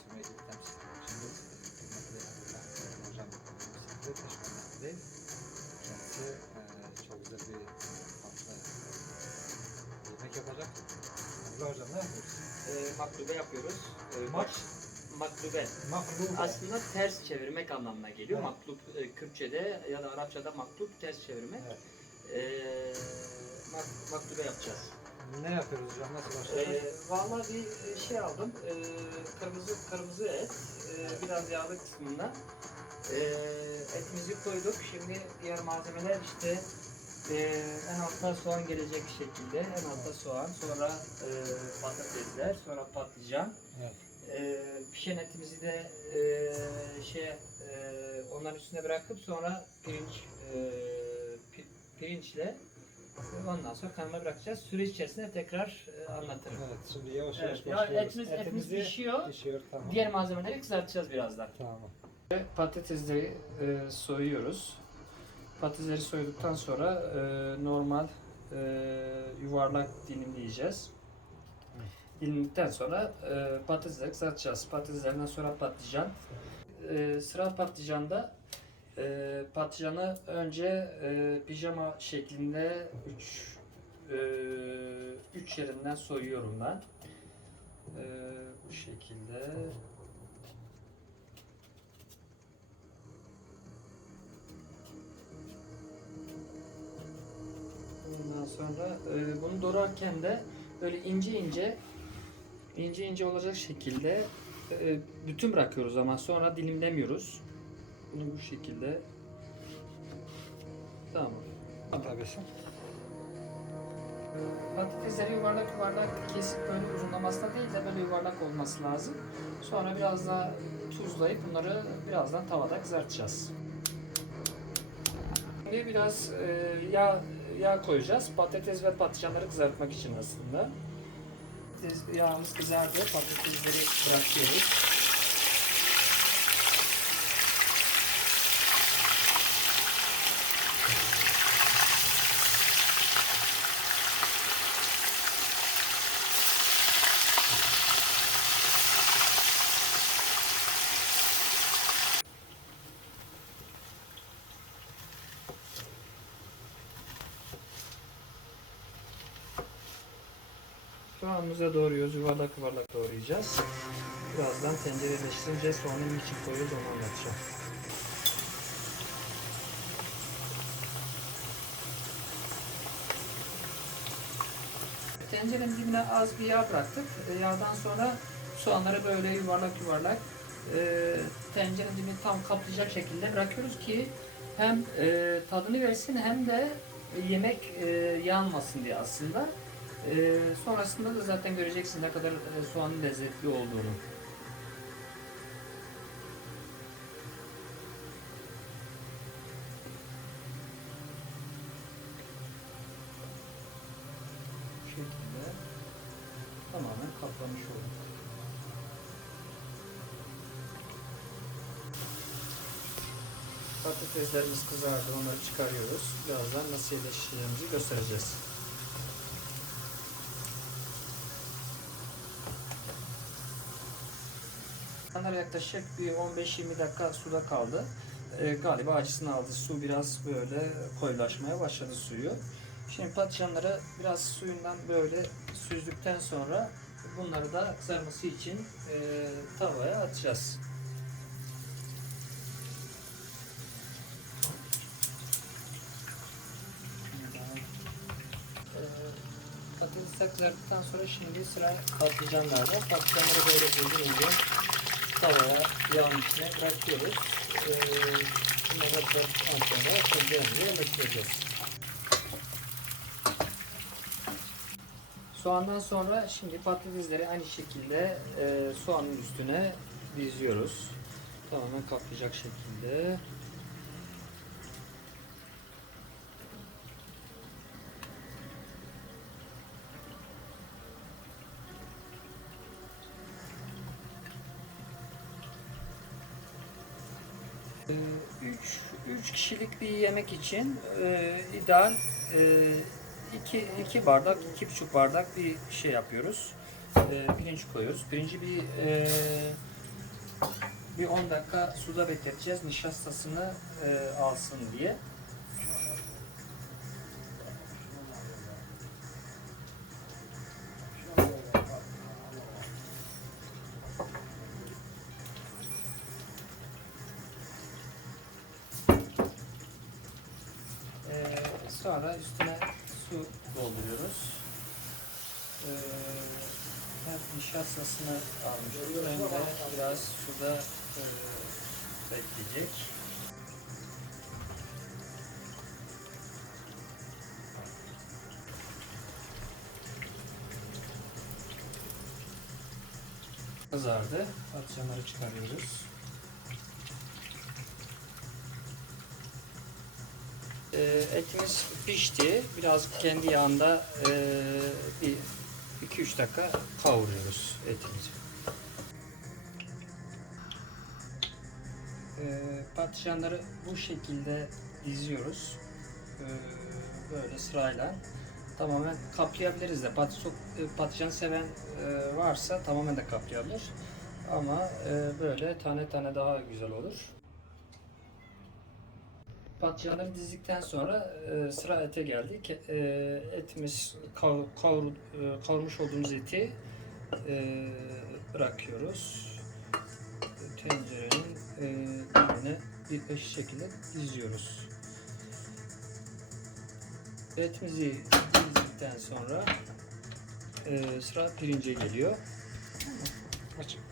Sümeyye'yi temsil hizmetli Abdullah hocam temsilde Peşmerge'de. Kendisi çok güzel bir tatlı yemek yapacak. Abdullah hocam ne yapıyorsun? e, maklube yapıyoruz. E, baş, maklube. Mahlube. Aslında ters çevirmek anlamına geliyor. Evet. Maklub e, Kürtçe'de ya da Arapça'da maklub ters çevirmek. Evet. E, mak- maklube yapacağız. Ne yapıyoruz hocam? Nasıl başlayalım? E, vallahi bir şey aldım. E, kırmızı kırmızı et. E, biraz yağlı kısmında. E, etimizi koyduk. Şimdi diğer malzemeler işte e, en altta soğan gelecek şekilde. En altta soğan. Sonra e, patatesler. Sonra patlıcan. Evet. Ee, pişen etimizi de e, şey e, onların üstüne bırakıp sonra pirinç e, pi- pirinçle ondan sonra kanına bırakacağız. Süreç içerisinde tekrar e, anlatırım. Evet, şimdi yavaş yavaş Evet, ya başlıyoruz. etimiz, etimiz pişiyor. pişiyor, tamam. Diğer malzemeleri kızartacağız birazdan. Tamam. Patatesleri e, soyuyoruz. Patatesleri soyduktan sonra e, normal e, yuvarlak dilimleyeceğiz. Dilimledikten sonra e, patatesleri kızartacağız. Patateslerden sonra patlıcan. E, sıra patlıcanda e, patlıcanı önce e, pijama şeklinde 3 3 yerinden soyuyorum ben. E, bu şekilde. Ondan sonra e, bunu doğrarken de böyle ince ince ince ince olacak şekilde e, bütün bırakıyoruz ama sonra dilimlemiyoruz. Bunu bu şekilde tamam. Tabii. Patatesleri yuvarlak yuvarlak kesip böyle uzunlamasına değil de böyle yuvarlak olması lazım. Sonra biraz daha tuzlayıp bunları birazdan tavada kızartacağız. Şimdi biraz e, yağ, yağ koyacağız. Patates ve patlıcanları kızartmak için aslında. Patates, yağımız kızardı. Patatesleri bırakıyoruz. Soğanımıza doğruyoruz. Yuvarlak yuvarlak doğrayacağız. Birazdan tencereleştirince soğanı niçin koyuyoruz onu anlatacağım. Tencerenin dibine az bir yağ bıraktık. E, Yağdan sonra soğanları böyle yuvarlak yuvarlak e, tencerenin dibini tam kaplayacak şekilde bırakıyoruz ki hem e, tadını versin hem de yemek yanmasın diye aslında. E, sonrasında da zaten göreceksin ne kadar e, soğanın lezzetli olduğunu. Tamamen kaplamış olduk. Patateslerimiz kızardı, onları çıkarıyoruz. Birazdan nasıl yerleştireceğimizi göstereceğiz. Onlar yaklaşık bir 15-20 dakika suda kaldı. Ee, galiba acısını aldı. Su biraz böyle koyulaşmaya başladı suyu. Şimdi patlıcanları biraz suyundan böyle süzdükten sonra bunları da kızarması için e, tavaya atacağız. Ee, Patatesler kızarttıktan sonra şimdi sıra patlıcanlarda. Patlıcanları böyle uzun tavaya yağın içine bırakıyoruz. Ee, bunları bıraktıktan sonra tenceremize yerleştireceğiz. Soğandan sonra şimdi patatesleri aynı şekilde e, soğanın üstüne diziyoruz. Tamamen kaplayacak şekilde. Ee, Üç, üç kişilik bir yemek için e, ideal e, iki, iki bardak, iki buçuk bardak bir şey yapıyoruz. E, pirinç koyuyoruz. Pirinci bir e, bir 10 dakika suda bekleteceğiz nişastasını e, alsın diye. Sonra üstüne su dolduruyoruz. Ee, hem nişastasını almıştık hem de biraz suda e, bekleyecek. Kızardı. Patlıcanları çıkarıyoruz. Ee, etimiz pişti. Biraz kendi yağında e, bir 2-3 dakika kavuruyoruz etimizi. Ee, patlıcanları bu şekilde diziyoruz. Ee, böyle sırayla. Tamamen kaplayabiliriz de. Pat, e, patlıcan seven e, varsa tamamen de kaplayabilir. Ama e, böyle tane tane daha güzel olur. Patlıcanları dizdikten sonra e, sıra ete geldik. E, etimiz kav, kavur, e, kavurmuş olduğumuz eti e, bırakıyoruz. Tencerenin e, dibine bir eşit şekilde diziyoruz. Etimizi dizdikten sonra e, sıra pirince geliyor. Açık.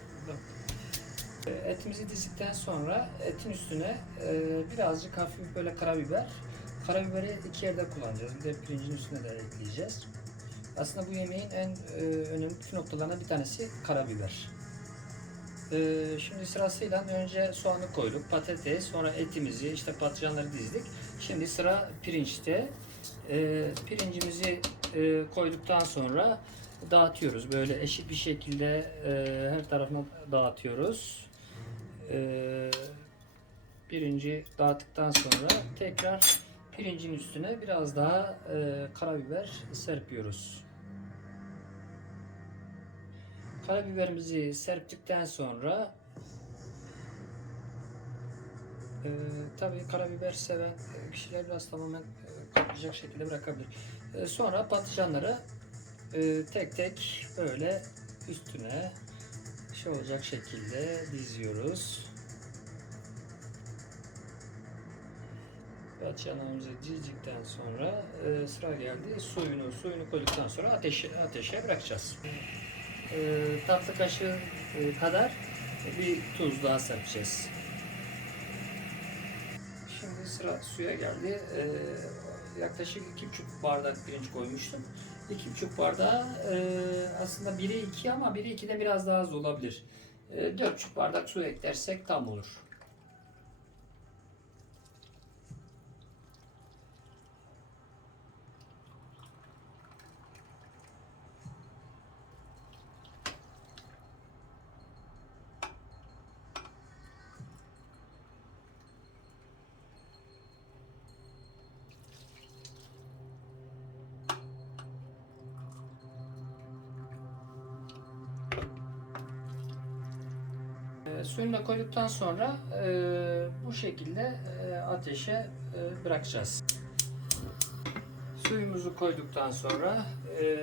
E, Etimizi dizdikten sonra etin üstüne e, birazcık hafif böyle karabiber. Karabiberi iki yerde kullanacağız. Bir de pirincin üstüne de ekleyeceğiz. Aslında bu yemeğin en e, önemli noktalarından bir tanesi karabiber. E, şimdi sırasıyla önce soğanı koyduk, patates, sonra etimizi, işte patlıcanları dizdik. Şimdi sıra pirinçte. E, pirincimizi e, koyduktan sonra dağıtıyoruz. Böyle eşit bir şekilde e, her tarafına dağıtıyoruz. E, pirinci dağıttıktan sonra tekrar pirincin üstüne biraz daha e, karabiber serpiyoruz. Karabiberimizi serptikten sonra e, tabii karabiber seven kişiler biraz tamamen e, kaplayacak şekilde bırakabilir. E, sonra patlıcanları e, tek tek böyle üstüne şey olacak şekilde diziyoruz. Patlıcanlarımızı dizdikten sonra e, sıra geldi. Suyunu suyunu koyduktan sonra ateşe ateşe bırakacağız. E, tatlı kaşığı e, kadar bir tuz daha serpeceğiz. Şimdi sıra suya geldi. E, yaklaşık 2,5 bardak pirinç koymuştum. 2,5 bardağı e, aslında biri 2 ama biri 2'de biraz daha az olabilir. E, 4,5 bardak su eklersek tam olur. E, suyunu koyduktan sonra e, bu şekilde e, ateşe e, bırakacağız. Suyumuzu koyduktan sonra e,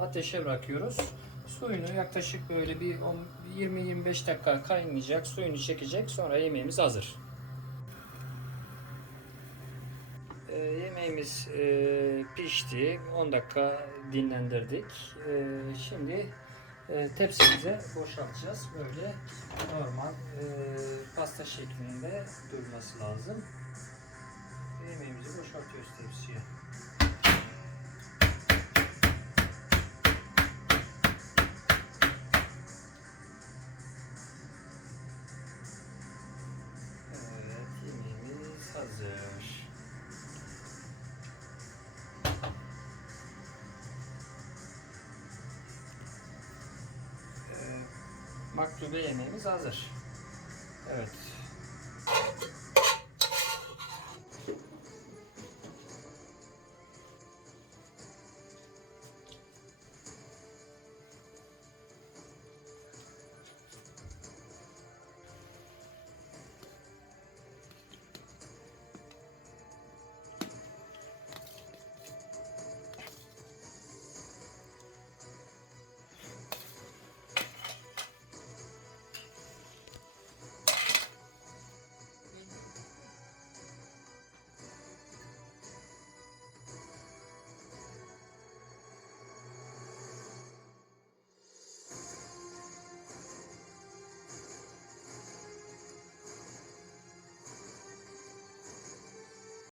ateşe bırakıyoruz. Suyunu yaklaşık böyle bir 20-25 dakika kaynayacak, suyunu çekecek. Sonra yemeğimiz hazır. E, yemeğimiz e, pişti. 10 dakika dinlendirdik. E, şimdi e, tepsimize boşaltacağız. Böyle normal e, pasta şeklinde durması lazım. Yemeğimizi boşaltıyoruz tepsiye. Maklube yemeğimiz hazır. Evet.